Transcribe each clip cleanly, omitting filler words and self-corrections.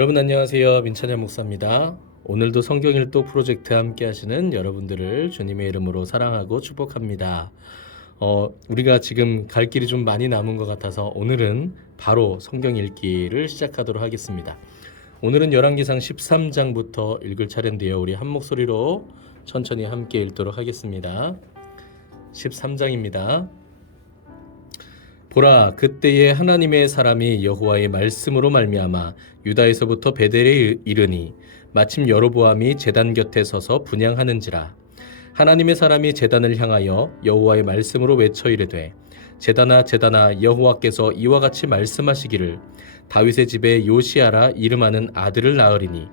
여러분 안녕하세요. 민찬현 목사입니다. 오늘도 성경일도 프로젝트 함께 하시는 여러분들을 주님의 이름으로 사랑하고 축복합니다. 우리가 지금 갈 길이 좀 많이 남은 것 같아서 오늘은 바로 성경 읽기를 시작하도록 하겠습니다. 오늘은 열왕기상 13장부터 읽을 차례인데요. 우리 한 목소리로 천천히 함께 읽도록 하겠습니다. 13장입니다. 보라, 그때에 하나님의 사람이 여호와의 말씀으로 말미암아 유다에서부터 베델에 이르니 마침 여로보암이 제단 곁에 서서 분향하는지라. 하나님의 사람이 제단을 향하여 여호와의 말씀으로 외쳐 이르되, 제단아 제단아, 여호와께서 이와 같이 말씀하시기를 다윗의 집에 요시아라 이름하는 아들을 낳으리니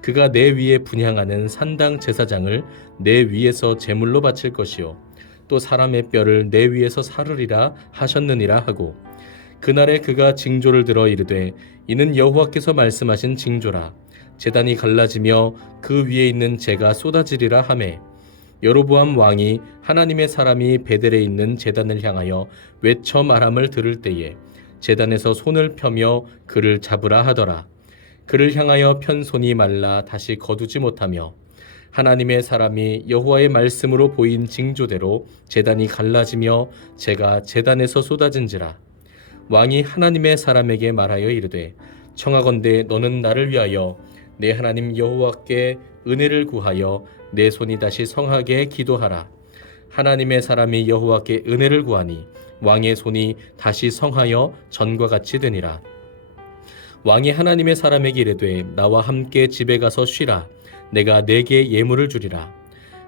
그가 내 위에 분향하는 산당 제사장을 내 위에서 제물로 바칠 것이요 또 사람의 뼈를 내 위에서 사르리라 하셨느니라 하고, 그날에 그가 징조를 들어 이르되, 이는 여호와께서 말씀하신 징조라. 제단이 갈라지며 그 위에 있는 재가 쏟아지리라 하매, 여로보암 왕이 하나님의 사람이 베델에 있는 제단을 향하여 외쳐 말함을 들을 때에 제단에서 손을 펴며 그를 잡으라 하더라. 그를 향하여 편 손이 말라 다시 거두지 못하며, 하나님의 사람이 여호와의 말씀으로 보인 징조대로 제단이 갈라지며 재가 제단에서 쏟아진지라. 왕이 하나님의 사람에게 말하여 이르되, 청하건대 너는 나를 위하여 내 하나님 여호와께 은혜를 구하여 내 손이 다시 성하게 기도하라. 하나님의 사람이 여호와께 은혜를 구하니 왕의 손이 다시 성하여 전과 같이 되니라. 왕이 하나님의 사람에게 이르되, 나와 함께 집에 가서 쉬라. 내가 네게 예물을 주리라.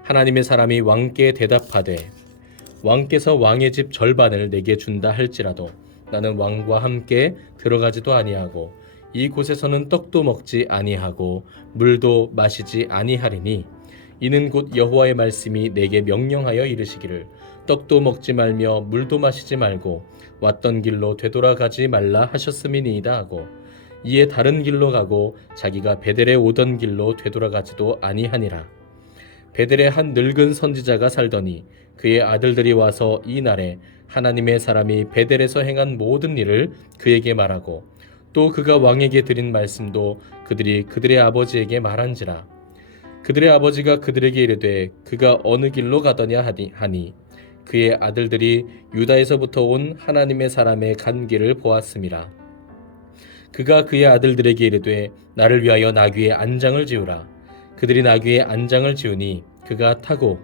하나님의 사람이 왕께 대답하되, 왕께서 왕의 집 절반을 내게 준다 할지라도 나는 왕과 함께 들어가지도 아니하고 이 곳에서는 떡도 먹지 아니하고 물도 마시지 아니하리니, 이는 곧 여호와의 말씀이 내게 명령하여 이르시기를 떡도 먹지 말며 물도 마시지 말고 왔던 길로 되돌아가지 말라 하셨음이니이다 하고, 이에 다른 길로 가고 자기가 베델에 오던 길로 되돌아가지도 아니하니라. 베델에 한 늙은 선지자가 살더니 그의 아들들이 와서 이 날에 하나님의 사람이 베델에서 행한 모든 일을 그에게 말하고, 또 그가 왕에게 드린 말씀도 그들이 그들의 아버지에게 말한지라. 그들의 아버지가 그들에게 이르되, 그가 어느 길로 가더냐 하니 그의 아들들이 유다에서부터 온 하나님의 사람의 간 길을 보았음이라. 그가 그의 아들들에게 이르되, 나를 위하여 나귀의 안장을 지으라. 그들이 나귀의 안장을 지으니 그가 타고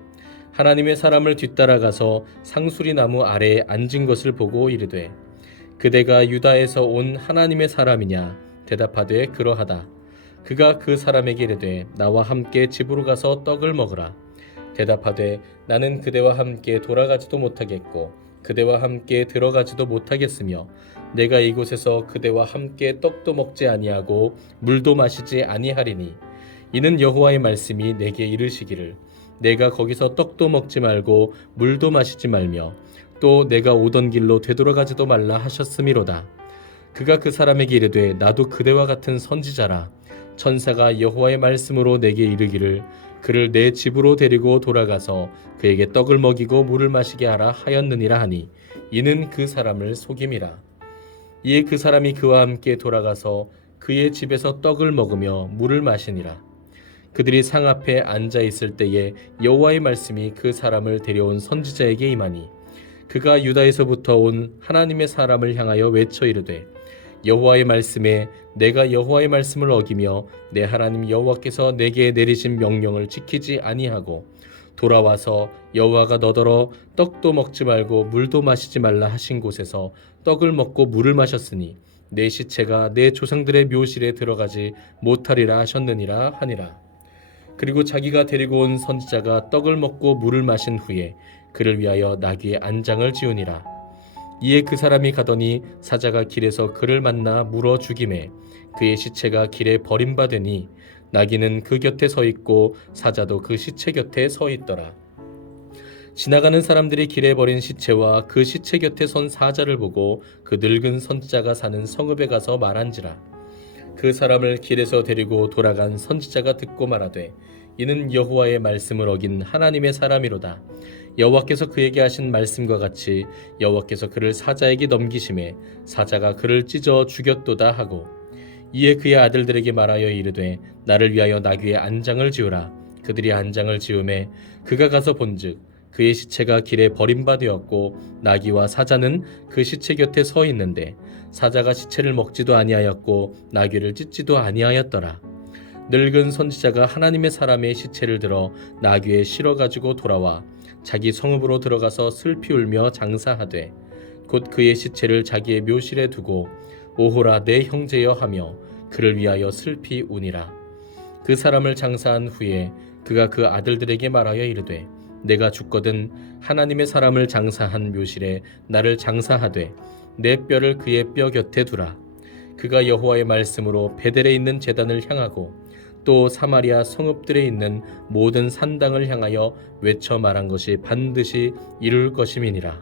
하나님의 사람을 뒤따라가서 상수리 나무 아래에 앉은 것을 보고 이르되, 그대가 유다에서 온 하나님의 사람이냐? 대답하되 그러하다. 그가 그 사람에게 이르되, 나와 함께 집으로 가서 떡을 먹으라. 대답하되, 나는 그대와 함께 돌아가지도 못하겠고 그대와 함께 들어가지도 못하겠으며 내가 이곳에서 그대와 함께 떡도 먹지 아니하고 물도 마시지 아니하리니, 이는 여호와의 말씀이 내게 이르시기를 내가 거기서 떡도 먹지 말고 물도 마시지 말며 또 내가 오던 길로 되돌아가지도 말라 하셨음이로다. 그가 그 사람에게 이르되, 나도 그대와 같은 선지자라. 천사가 여호와의 말씀으로 내게 이르기를 그를 내 집으로 데리고 돌아가서 그에게 떡을 먹이고 물을 마시게 하라 하였느니라 하니, 이는 그 사람을 속임이라. 이에 그 사람이 그와 함께 돌아가서 그의 집에서 떡을 먹으며 물을 마시니라. 그들이 상 앞에 앉아 있을 때에 여호와의 말씀이 그 사람을 데려온 선지자에게 임하니, 그가 유다에서부터 온 하나님의 사람을 향하여 외쳐 이르되, 여호와의 말씀에 내가 여호와의 말씀을 어기며 내 하나님 여호와께서 내게 내리신 명령을 지키지 아니하고 돌아와서 여호와가 너더러 떡도 먹지 말고 물도 마시지 말라 하신 곳에서 떡을 먹고 물을 마셨으니 내 시체가 내 조상들의 묘실에 들어가지 못하리라 하셨느니라 하니라. 그리고 자기가 데리고 온 선지자가 떡을 먹고 물을 마신 후에 그를 위하여 나귀의 안장을 지우니라. 이에 그 사람이 가더니 사자가 길에서 그를 만나 물어 죽이매 그의 시체가 길에 버림받으니 나귀는 그 곁에 서 있고 사자도 그 시체 곁에 서 있더라. 지나가는 사람들이 길에 버린 시체와 그 시체 곁에 선 사자를 보고 그 늙은 선지자가 사는 성읍에 가서 말한지라. 그 사람을 길에서 데리고 돌아간 선지자가 듣고 말하되, 이는 여호와의 말씀을 어긴 하나님의 사람이로다. 여호와께서 그에게 하신 말씀과 같이 여호와께서 그를 사자에게 넘기심에 사자가 그를 찢어 죽였도다 하고, 이에 그의 아들들에게 말하여 이르되 나를 위하여 나귀의 안장을 지으라. 그들이 안장을 지음에 그가 가서 본즉 그의 시체가 길에 버림받되었고 나귀와 사자는 그 시체 곁에 서 있는데 사자가 시체를 먹지도 아니하였고 나귀를 찢지도 아니하였더라. 늙은 선지자가 하나님의 사람의 시체를 들어 나귀에 실어 가지고 돌아와 자기 성읍으로 들어가서 슬피 울며 장사하되 곧 그의 시체를 자기의 묘실에 두고 오호라 내 형제여 하며 그를 위하여 슬피 우니라. 그 사람을 장사한 후에 그가 그 아들들에게 말하여 이르되 내가 죽거든 하나님의 사람을 장사한 묘실에 나를 장사하되 내 뼈를 그의 뼈 곁에 두라. 그가 여호와의 말씀으로 베델에 있는 제단을 향하고 또 사마리아 성읍들에 있는 모든 산당을 향하여 외쳐 말한 것이 반드시 이룰 것임이니라.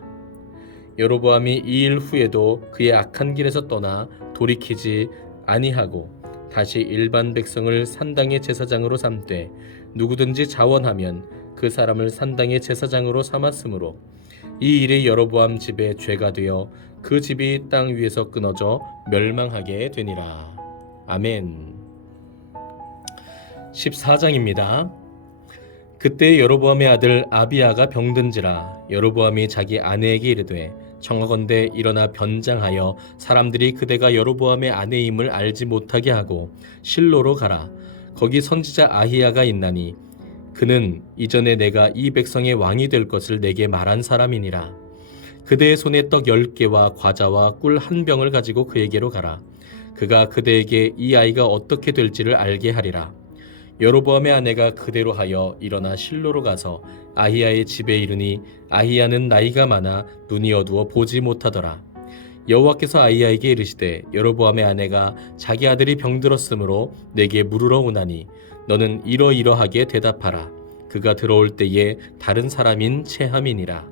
여로보암이 이 일 후에도 그의 악한 길에서 떠나 돌이키지 아니하고 다시 일반 백성을 산당의 제사장으로 삼되 누구든지 자원하면 그 사람을 산당의 제사장으로 삼았으므로 이 일이 여로보암 집의 죄가 되어 그 집이 땅 위에서 끊어져 멸망하게 되니라. 아멘. 14장입니다. 그때 여로보암의 아들 아비야가 병든지라. 여로보암이 자기 아내에게 이르되 청하건대 일어나 변장하여 사람들이 그대가 여로보암의 아내임을 알지 못하게 하고 실로로 가라. 거기 선지자 아히야가 있나니 그는 이전에 내가 이 백성의 왕이 될 것을 내게 말한 사람이니라. 그대의 손에 떡 10개와 과자와 꿀 1병을 가지고 그에게로 가라. 그가 그대에게 이 아이가 어떻게 될지를 알게 하리라. 여로보암의 아내가 그대로 하여 일어나 실로로 가서 아히야의 집에 이르니 아히야는 나이가 많아 눈이 어두워 보지 못하더라. 여호와께서 아히야에게 이르시되 여로보암의 아내가 자기 아들이 병들었으므로 내게 물으러 오나니 너는 이러이러하게 대답하라. 그가 들어올 때에 다른 사람인 체함이니라.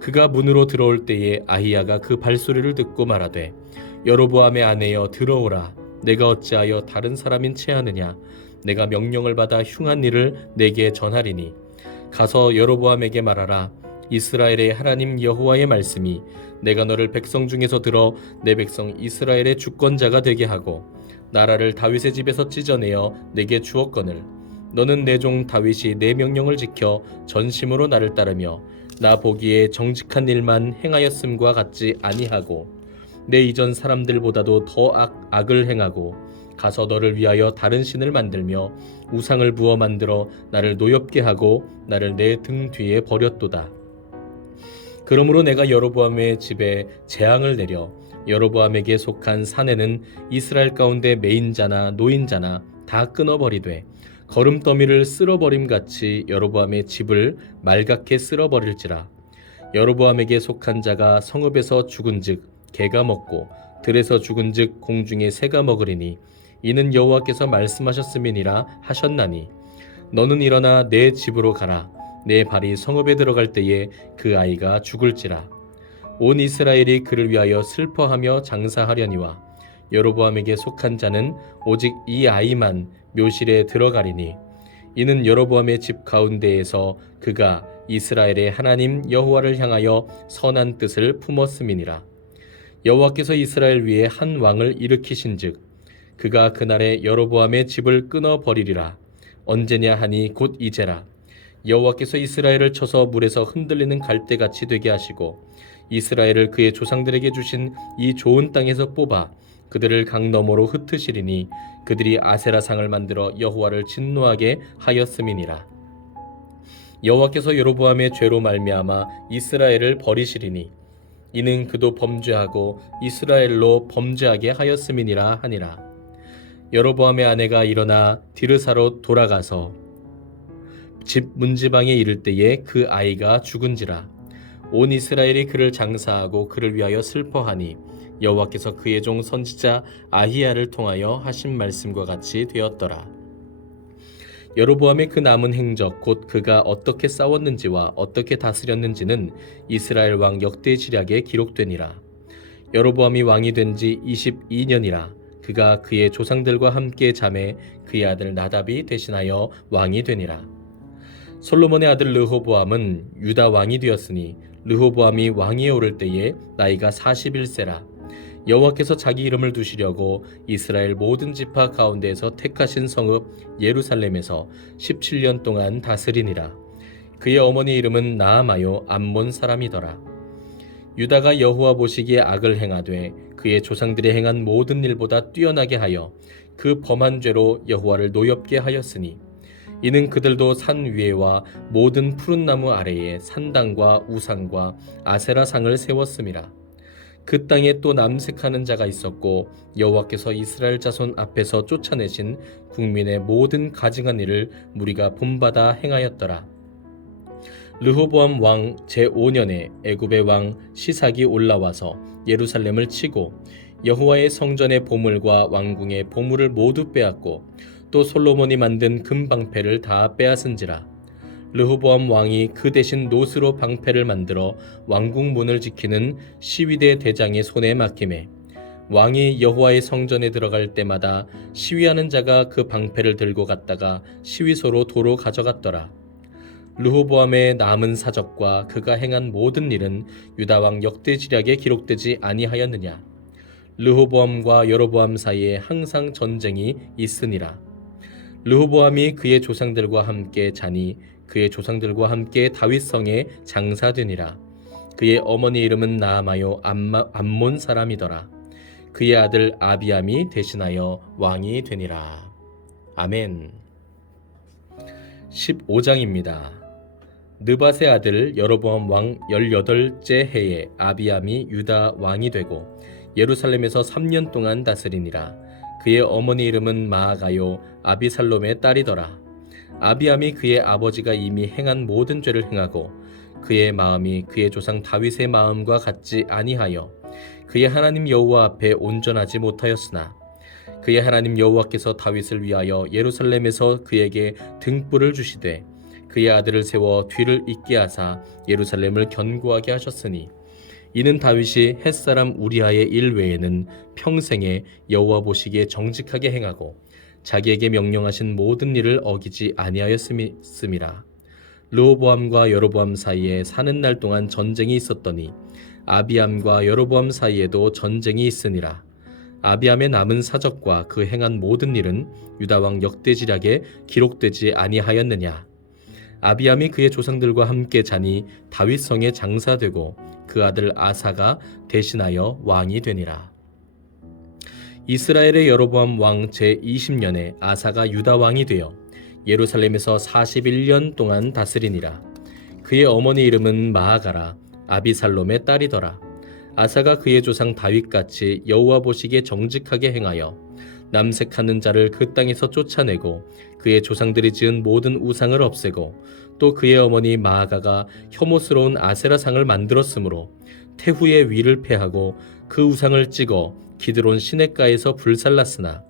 그가 문으로 들어올 때에 아히야가 그 발소리를 듣고 말하되 여로보암의 아내여 들어오라. 내가 어찌하여 다른 사람인 체하느냐. 내가 명령을 받아 흉한 일을 내게 전하리니 가서 여로보암에게 말하라. 이스라엘의 하나님 여호와의 말씀이 내가 너를 백성 중에서 들어 내 백성 이스라엘의 주권자가 되게 하고 나라를 다윗의 집에서 찢어내어 내게 주었거늘 너는 내 종 다윗이 내 명령을 지켜 전심으로 나를 따르며 나 보기에 정직한 일만 행하였음과 같지 아니하고 내 이전 사람들보다도 더 악을 행하고 가서 너를 위하여 다른 신을 만들며 우상을 부어 만들어 나를 노엽게 하고 나를 내 등 뒤에 버렸도다. 그러므로 내가 여로보암의 집에 재앙을 내려 여로보암에게 속한 사내는 이스라엘 가운데 매인자나 노인자나 다 끊어버리되 거름더미를 쓸어버림같이 여로보암의 집을 말갛게 쓸어버릴지라. 여로보암에게 속한 자가 성읍에서 죽은즉 개가 먹고 들에서 죽은즉 공중에 새가 먹으리니 이는 여호와께서 말씀하셨음이니라 하셨나니 너는 일어나 내 집으로 가라. 내 발이 성읍에 들어갈 때에 그 아이가 죽을지라. 온 이스라엘이 그를 위하여 슬퍼하며 장사하려니와 여로보암에게 속한 자는 오직 이 아이만 묘실에 들어가리니 이는 여로보암의 집 가운데에서 그가 이스라엘의 하나님 여호와를 향하여 선한 뜻을 품었음이니라. 여호와께서 이스라엘 위에 한 왕을 일으키신즉 그가 그날에 여로보암의 집을 끊어버리리라. 언제냐 하니 곧 이제라. 여호와께서 이스라엘을 쳐서 물에서 흔들리는 갈대같이 되게 하시고 이스라엘을 그의 조상들에게 주신 이 좋은 땅에서 뽑아 그들을 강 너머로 흩으시리니 그들이 아세라상을 만들어 여호와를 진노하게 하였음이니라. 여호와께서 여로보암의 죄로 말미암아 이스라엘을 버리시리니 이는 그도 범죄하고 이스라엘로 범죄하게 하였음이니라 하니라. 여로보암의 아내가 일어나 디르사로 돌아가서 집 문지방에 이를 때에 그 아이가 죽은지라. 온 이스라엘이 그를 장사하고 그를 위하여 슬퍼하니 여호와께서 그의 종 선지자 아히야를 통하여 하신 말씀과 같이 되었더라. 여로보암의 그 남은 행적 곧 그가 어떻게 싸웠는지와 어떻게 다스렸는지는 이스라엘 왕 역대지략에 기록되니라. 여로보암이 왕이 된 지 22년이라. 그가 그의 조상들과 함께 잠에 그의 아들 나답이 대신하여 왕이 되니라. 솔로몬의 아들 르호보암은 유다 왕이 되었으니 르호보암이 왕위에 오를 때에 나이가 41세라. 여호와께서 자기 이름을 두시려고 이스라엘 모든 지파 가운데에서 택하신 성읍 예루살렘에서 17년 동안 다스리니라. 그의 어머니 이름은 나아마요 암몬 사람이더라. 유다가 여호와 보시기에 악을 행하되 그의 조상들이 행한 모든 일보다 뛰어나게 하여 그 범한 죄로 여호와를 노엽게 하였으니 이는 그들도 산 위에와 모든 푸른 나무 아래에 산당과 우상과 아세라상을 세웠음이라. 그 땅에 또 남색하는 자가 있었고 여호와께서 이스라엘 자손 앞에서 쫓아내신 국민의 모든 가증한 일을 무리가 본받아 행하였더라. 르호보암 왕 제5년에 애굽의 왕 시삭이 올라와서 예루살렘을 치고 여호와의 성전의 보물과 왕궁의 보물을 모두 빼앗고 또 솔로몬이 만든 금 방패를 다 빼앗은지라. 르호보암 왕이 그 대신 노스로 방패를 만들어 왕궁 문을 지키는 시위대 대장의 손에 맡기매 왕이 여호와의 성전에 들어갈 때마다 시위하는 자가 그 방패를 들고 갔다가 시위소로 도로 가져갔더라. 르호보암의 남은 사적과 그가 행한 모든 일은 유다 왕 역대지략에 기록되지 아니하였느냐. 르호보암과 여로보암 사이에 항상 전쟁이 있으니라. 르호보암이 그의 조상들과 함께 자니 그의 조상들과 함께 다윗성에 장사되니라. 그의 어머니 이름은 나아마요 암몬 사람이더라. 그의 아들 아비암이 대신하여 왕이 되니라. 아멘. 15장입니다. 느밧의 아들 여로보암 왕 18째 해에 아비암이 유다 왕이 되고 예루살렘에서 3년 동안 다스리니라. 그의 어머니 이름은 마아가요 아비살롬의 딸이더라. 아비암이 그의 아버지가 이미 행한 모든 죄를 행하고 그의 마음이 그의 조상 다윗의 마음과 같지 아니하여 그의 하나님 여호와 앞에 온전하지 못하였으나 그의 하나님 여호와께서 다윗을 위하여 예루살렘에서 그에게 등불을 주시되 그의 아들을 세워 뒤를 잇게 하사 예루살렘을 견고하게 하셨으니 이는 다윗이 햇사람 우리아의 일 외에는 평생에 여호와 보시기에 정직하게 행하고 자기에게 명령하신 모든 일을 어기지 아니하였음이라. 르호보암과 여로보암 사이에 사는 날 동안 전쟁이 있었더니 아비암과 여로보암 사이에도 전쟁이 있으니라. 아비암의 남은 사적과 그 행한 모든 일은 유다 왕 역대지략에 기록되지 아니하였느냐. 아비암이 그의 조상들과 함께 자니 다윗성에 장사되고 그 아들 아사가 대신하여 왕이 되니라. 이스라엘의 여로보암 왕 제20년에 아사가 유다 왕이 되어 예루살렘에서 41년 동안 다스리니라. 그의 어머니 이름은 마아가라 아비살롬의 딸이더라. 아사가 그의 조상 다윗같이 여호와 보시기에 정직하게 행하여 남색하는 자를 그 땅에서 쫓아내고 그의 조상들이 지은 모든 우상을 없애고 또 그의 어머니 마아가가 혐오스러운 아세라상을 만들었으므로 태후의 위를 패하고 그 우상을 찍어 기드론 시냇가에서 불살랐으나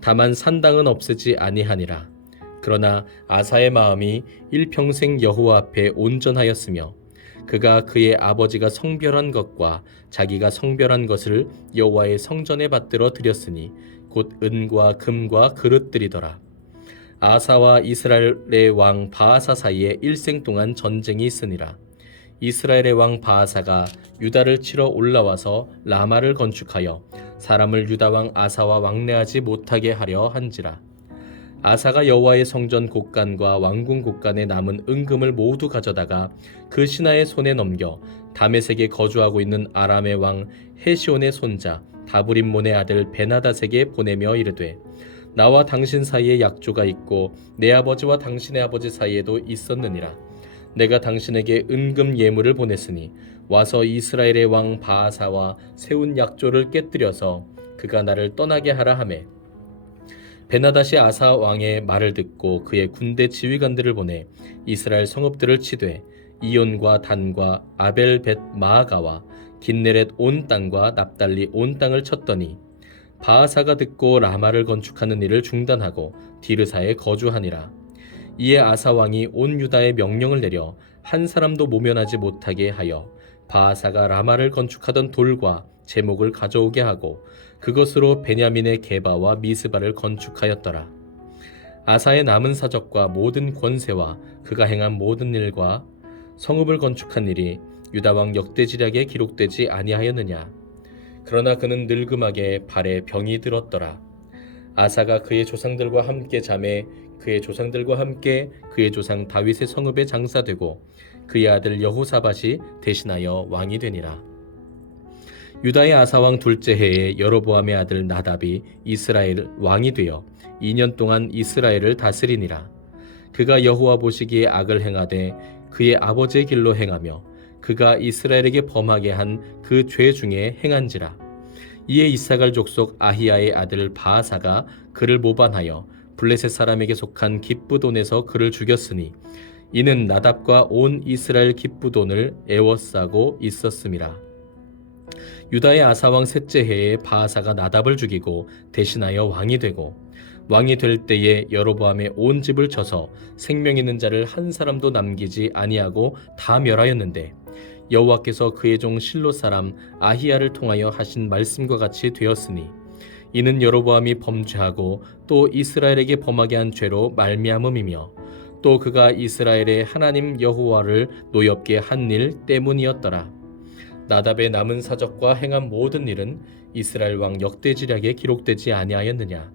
다만 산당은 없애지 아니하니라. 그러나 아사의 마음이 일평생 여호와 앞에 온전하였으며 그가 그의 아버지가 성별한 것과 자기가 성별한 것을 여호와의 성전에 받들어 드렸으니 곧 은과 금과 그릇들이더라. 아사와 이스라엘의 왕 바아사 사이에 일생 동안 전쟁이 있으니라. 이스라엘의 왕 바아사가 유다를 치러 올라와서 라마를 건축하여 사람을 유다 왕 아사와 왕래하지 못하게 하려 한지라. 아사가 여호와의 성전 곳간과 왕궁 곳간에 남은 은금을 모두 가져다가 그 신하의 손에 넘겨 다메섹에 거주하고 있는 아람의 왕 헤시온의 손자 다브림몬의 아들 베나닷에게 보내며 이르되 나와 당신 사이에 약조가 있고 내 아버지와 당신의 아버지 사이에도 있었느니라. 내가 당신에게 은금 예물을 보냈으니 와서 이스라엘의 왕 바아사와 세운 약조를 깨뜨려서 그가 나를 떠나게 하라 하매 베나닷이 아사 왕의 말을 듣고 그의 군대 지휘관들을 보내 이스라엘 성읍들을 치되 이온과 단과 아벨 벳 마아가와 긴네렛 온 땅과 납달리 온 땅을 쳤더니 바아사가 듣고 라마를 건축하는 일을 중단하고 디르사에 거주하니라. 이에 아사 왕이 온 유다에 명령을 내려 한 사람도 모면하지 못하게 하여 바아사가 라마를 건축하던 돌과 제목을 가져오게 하고 그것으로 베냐민의 게바와 미스바를 건축하였더라. 아사의 남은 사적과 모든 권세와 그가 행한 모든 일과 성읍을 건축한 일이 유다 왕 역대지략에 기록되지 아니하였느냐. 그러나 그는 늙음하게 발에 병이 들었더라. 아사가 그의 조상들과 함께 잠에 그의 조상들과 함께 그의 조상 다윗의 성읍에 장사되고 그의 아들 여호사밧이 대신하여 왕이 되니라. 유다의 아사 왕 둘째 해에 여로보암의 아들 나답이 이스라엘 왕이 되어 2년 동안 이스라엘을 다스리니라. 그가 여호와 보시기에 악을 행하되 그의 아버지의 길로 행하며 그가 이스라엘에게 범하게 한 그 죄 중에 행한지라. 이에 이사갈 족속 아히야의 아들 바아사가 그를 모반하여 블레셋 사람에게 속한 기브돈에서 그를 죽였으니 이는 나답과 온 이스라엘 기브돈을 애워싸고 있었음이라. 유다의 아사왕 셋째 해에 바아사가 나답을 죽이고 대신하여 왕이 되고 왕이 될 때에 여로보암의 온 집을 쳐서 생명 있는 자를 한 사람도 남기지 아니하고 다 멸하였는데 여호와께서 그의 종 실로 사람 아히야를 통하여 하신 말씀과 같이 되었으니 이는 여로보암이 범죄하고 또 이스라엘에게 범하게 한 죄로 말미암음이며 또 그가 이스라엘의 하나님 여호와를 노엽게 한 일 때문이었더라. 나답의 남은 사적과 행한 모든 일은 이스라엘 왕 역대지략에 기록되지 아니하였느냐.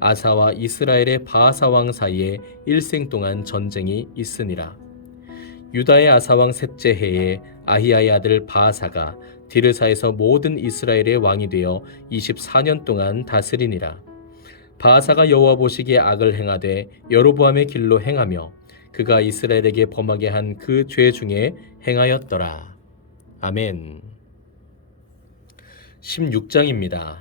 아사와 이스라엘의 바아사 왕 사이에 일생 동안 전쟁이 있으니라. 유다의 아사 왕 셋째 해에 아히야의 아들 바아사가 디르사에서 모든 이스라엘의 왕이 되어 24년 동안 다스리니라. 바아사가 여호와 보시기에 악을 행하되 여로보암의 길로 행하며 그가 이스라엘에게 범하게 한 그 죄 중에 행하였더라. 아멘. 16장입니다.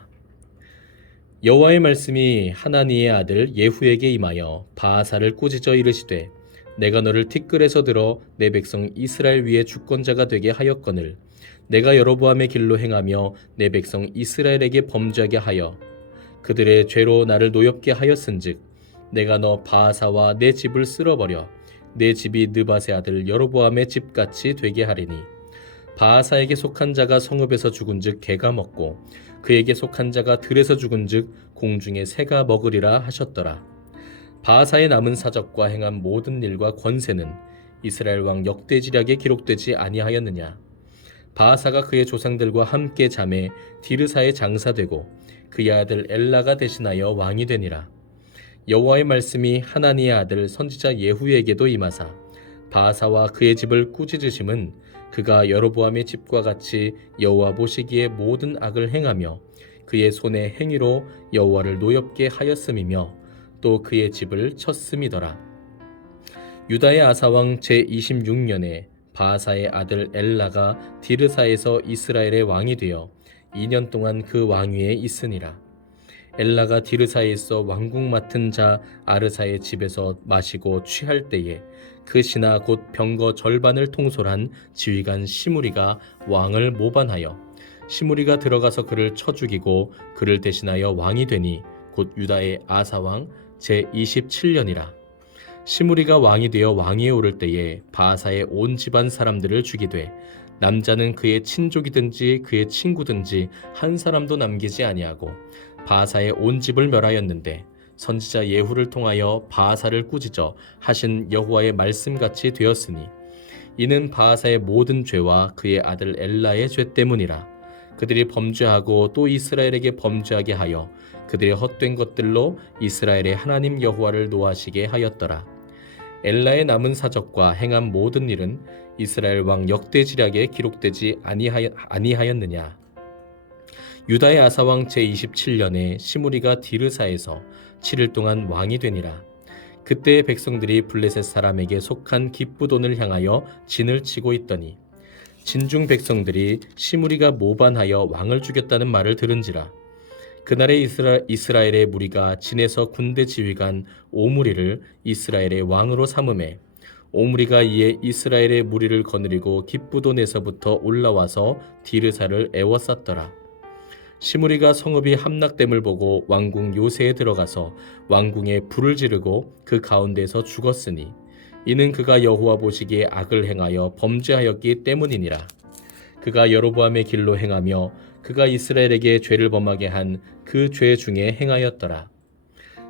여호와의 말씀이 하나니의 아들 예후에게 임하여 바아사를 꾸짖어 이르시되 내가 너를 티끌에서 들어 내 백성 이스라엘 위에 주권자가 되게 하였거늘 내가 여로보암의 길로 행하며 내 백성 이스라엘에게 범죄하게 하여 그들의 죄로 나를 노엽게 하였은즉 내가 너 바아사와 내 집을 쓸어버려 내 집이 느밧의 아들 여로보암의 집같이 되게 하리니 바아사에게 속한 자가 성읍에서 죽은즉 개가 먹고 그에게 속한 자가 들에서 죽은즉 공중의 새가 먹으리라 하셨더라. 바아사의 남은 사적과 행한 모든 일과 권세는 이스라엘 왕 역대지략에 기록되지 아니하였느냐. 바아사가 그의 조상들과 함께 잠에 디르사에 장사되고 그의 아들 엘라가 대신하여 왕이 되니라. 여호와의 말씀이 하나니의 아들 선지자 예후에게도 임하사 바아사와 그의 집을 꾸짖으심은 그가 여로보암의 집과 같이 여호와 보시기에 모든 악을 행하며 그의 손의 행위로 여호와를 노엽게 하였음이며 또 그의 집을 쳤음이더라. 유다의 아사왕 제26년에 바아사의 아들 엘라가 디르사에서 이스라엘의 왕이 되어 2년 동안 그 왕위에 있으니라. 엘라가 디르사에 있어 왕국 맡은 자 아르사의 집에서 마시고 취할 때에 그 신하 곧 병거 절반을 통솔한 지휘관 시므리가 왕을 모반하여 시므리가 들어가서 그를 쳐 죽이고 그를 대신하여 왕이 되니 곧 유다의 아사왕 제27년이라. 시므리가 왕이 되어 왕위에 오를 때에 바아사의 온 집안 사람들을 죽이되 남자는 그의 친족이든지 그의 친구든지 한 사람도 남기지 아니하고 바아사의 온 집을 멸하였는데 선지자 예후를 통하여 바아사를 꾸짖어 하신 여호와의 말씀같이 되었으니 이는 바아사의 모든 죄와 그의 아들 엘라의 죄 때문이라. 그들이 범죄하고 또 이스라엘에게 범죄하게 하여 그들의 헛된 것들로 이스라엘의 하나님 여호와를 노하시게 하였더라. 엘라의 남은 사적과 행한 모든 일은 이스라엘 왕 역대지략에 기록되지 아니하였느냐. 유다의 아사왕 제27년에 시므리가 디르사에서 7일 동안 왕이 되니라. 그때의 백성들이 블레셋 사람에게 속한 기브돈을 향하여 진을 치고 있더니 진중 백성들이 시므리가 모반하여 왕을 죽였다는 말을 들은지라. 그날에 이스라엘의 무리가 진에서 군대 지휘관 오므리를 이스라엘의 왕으로 삼음해 오므리가 이에 이스라엘의 무리를 거느리고 기브돈에서부터 올라와서 디르사를 애워쌌더라. 시므리가 성읍이 함락됨을 보고 왕궁 요새에 들어가서 왕궁에 불을 지르고 그 가운데서 죽었으니 이는 그가 여호와 보시기에 악을 행하여 범죄하였기 때문이니라. 그가 여로보암의 길로 행하며 그가 이스라엘에게 죄를 범하게 한 그 죄 중에 행하였더라.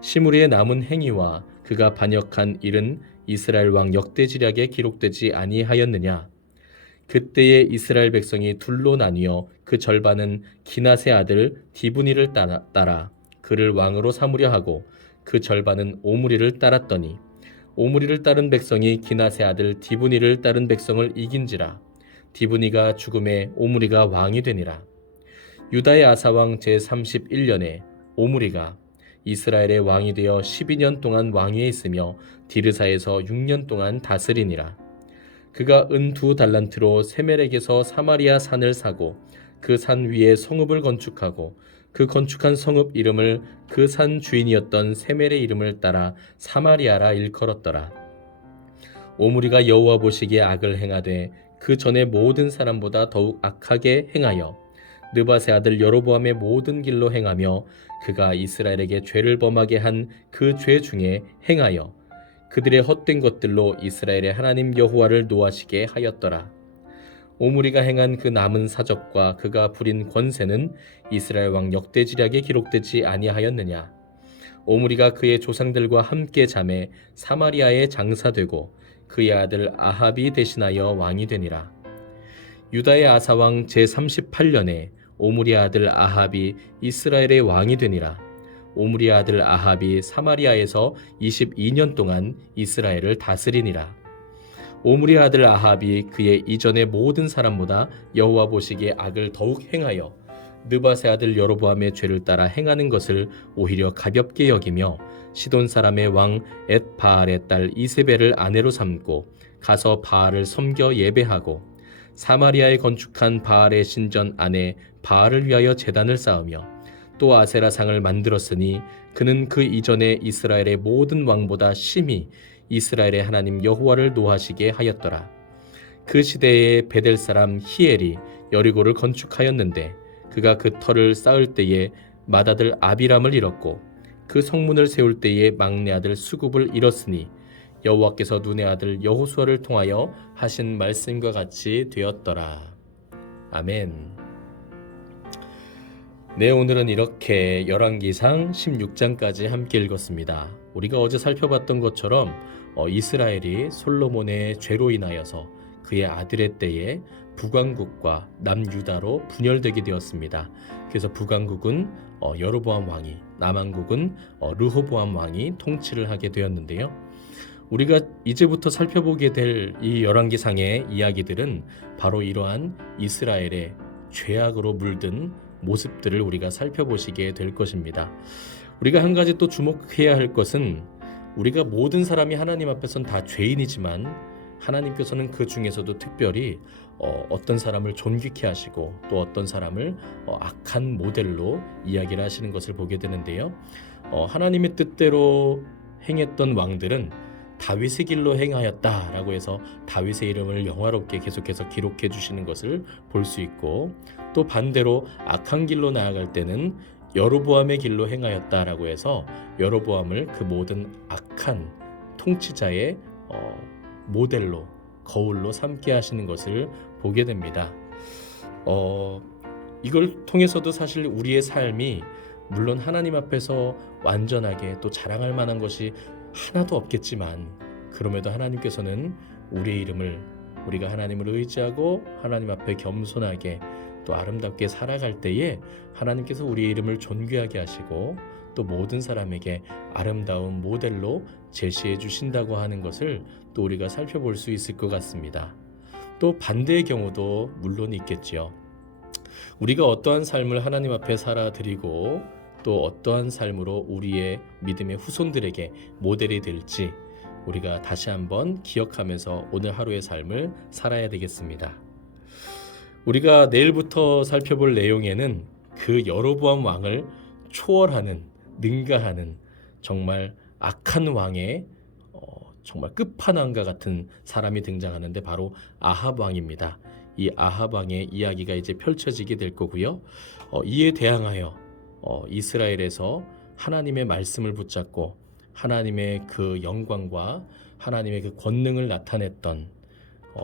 시므리의 남은 행위와 그가 반역한 일은 이스라엘 왕 역대지략에 기록되지 아니하였느냐. 그때에 이스라엘 백성이 둘로 나뉘어 그 절반은 기낫의 아들 디브니를 따라 그를 왕으로 삼으려 하고 그 절반은 오므리를 따랐더니 오므리를 따른 백성이 기낫의 아들 디브니를 따른 백성을 이긴지라. 디브니가 죽음에 오므리가 왕이 되니라. 유다의 아사왕 제31년에 오므리가 이스라엘의 왕이 되어 12년 동안 왕위에 있으며 디르사에서 6년 동안 다스리니라. 그가 은 2달란트로 세멜에게서 사마리아 산을 사고 그 산 위에 성읍을 건축하고 그 건축한 성읍 이름을 그 산 주인이었던 세멜의 이름을 따라 사마리아라 일컬었더라. 오므리가 여호와 보시기에 악을 행하되 그 전에 모든 사람보다 더욱 악하게 행하여 느밧의 아들 여로보암의 모든 길로 행하며 그가 이스라엘에게 죄를 범하게 한 그 죄 중에 행하여 그들의 헛된 것들로 이스라엘의 하나님 여호와를 노하시게 하였더라. 오므리가 행한 그 남은 사적과 그가 부린 권세는 이스라엘 왕 역대지략에 기록되지 아니하였느냐. 오므리가 그의 조상들과 함께 잠에 사마리아에 장사되고 그의 아들 아합이 대신하여 왕이 되니라. 유다의 아사왕 제38년에 오므리 아들 아합이 이스라엘의 왕이 되니라. 오므리 아들 아합이 사마리아에서 22년 동안 이스라엘을 다스리니라. 오므리 아들 아합이 그의 이전의 모든 사람보다 여호와 보시기에 악을 더욱 행하여 느밧의 아들 여로보암의 죄를 따라 행하는 것을 오히려 가볍게 여기며 시돈 사람의 왕 엣바알의 딸 이세벨을 아내로 삼고 가서 바알을 섬겨 예배하고 사마리아에 건축한 바알의 신전 안에 바알을 위하여 제단을 쌓으며 또 아세라상을 만들었으니 그는 그 이전에 이스라엘의 모든 왕보다 심히 이스라엘의 하나님 여호와를 노하시게 하였더라. 그 시대에 베델 사람 히엘이 여리고를 건축하였는데 그가 그 터를 쌓을 때에 맏아들 아비람을 잃었고 그 성문을 세울 때에 막내 아들 수굽을 잃었으니 여호와께서 눈의 아들 여호수아를 통하여 하신 말씀과 같이 되었더라. 아멘. 네, 오늘은 이렇게 열왕기상 16장까지 함께 읽었습니다. 우리가 어제 살펴봤던 것처럼 이스라엘이 솔로몬의 죄로 인하여서 그의 아들의 때에 북왕국과 남유다로 분열되게 되었습니다. 그래서 북왕국은 여로보암 왕이, 남왕국은 르호보암 왕이 통치를 하게 되었는데요. 우리가 이제부터 살펴보게 될 이 열왕기상의 이야기들은 바로 이러한 이스라엘의 죄악으로 물든 모습들을 우리가 살펴보시게 될 것입니다. 우리가 한 가지 또 주목해야 할 것은 우리가 모든 사람이 하나님 앞에선 다 죄인이지만 하나님께서는 그 중에서도 특별히 어떤 사람을 존귀케 하시고 또 어떤 사람을 악한 모델로 이야기를 하시는 것을 보게 되는데요. 하나님의 뜻대로 행했던 왕들은 다윗의 길로 행하였다라고 해서 다윗의 이름을 영화롭게 계속해서 기록해 주시는 것을 볼 수 있고, 또 반대로 악한 길로 나아갈 때는 여로보암의 길로 행하였다라고 해서 여로보암을 그 모든 악한 통치자의 모델로, 거울로 삼게 하시는 것을 보게 됩니다. 이걸 통해서도 사실 우리의 삶이 물론 하나님 앞에서 완전하게 또 자랑할 만한 것이 하나도 없겠지만, 그럼에도 하나님께서는 우리의 이름을, 우리가 하나님을 의지하고 하나님 앞에 겸손하게 또 아름답게 살아갈 때에 하나님께서 우리의 이름을 존귀하게 하시고 또 모든 사람에게 아름다운 모델로 제시해 주신다고 하는 것을 또 우리가 살펴볼 수 있을 것 같습니다. 또 반대의 경우도 물론 있겠지요. 우리가 어떠한 삶을 하나님 앞에 살아드리고 또 어떠한 삶으로 우리의 믿음의 후손들에게 모델이 될지 우리가 다시 한번 기억하면서 오늘 하루의 삶을 살아야 되겠습니다. 우리가 내일부터 살펴볼 내용에는 그 여로보암 왕을 초월하는, 능가하는 정말 악한 왕의 정말 끝판왕과 같은 사람이 등장하는데 바로 아합 왕입니다. 이 아합 왕의 이야기가 이제 펼쳐지게 될 거고요. 이에 대항하여 이스라엘에서 하나님의 말씀을 붙잡고 하나님의 그 영광과 하나님의 그 권능을 나타냈던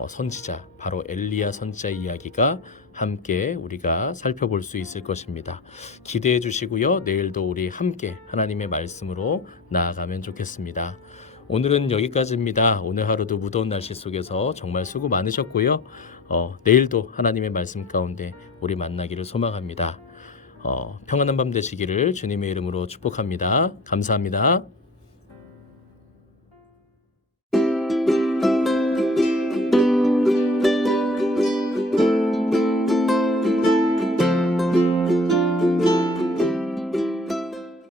선지자, 바로 엘리야 선지자의 이야기가 함께 우리가 살펴볼 수 있을 것입니다. 기대해 주시고요. 내일도 우리 함께 하나님의 말씀으로 나아가면 좋겠습니다. 오늘은 여기까지입니다. 오늘 하루도 무더운 날씨 속에서 정말 수고 많으셨고요. 내일도 하나님의 말씀 가운데 우리 만나기를 소망합니다. 평안한 밤 되시기를 주님의 이름으로 축복합니다. 감사합니다.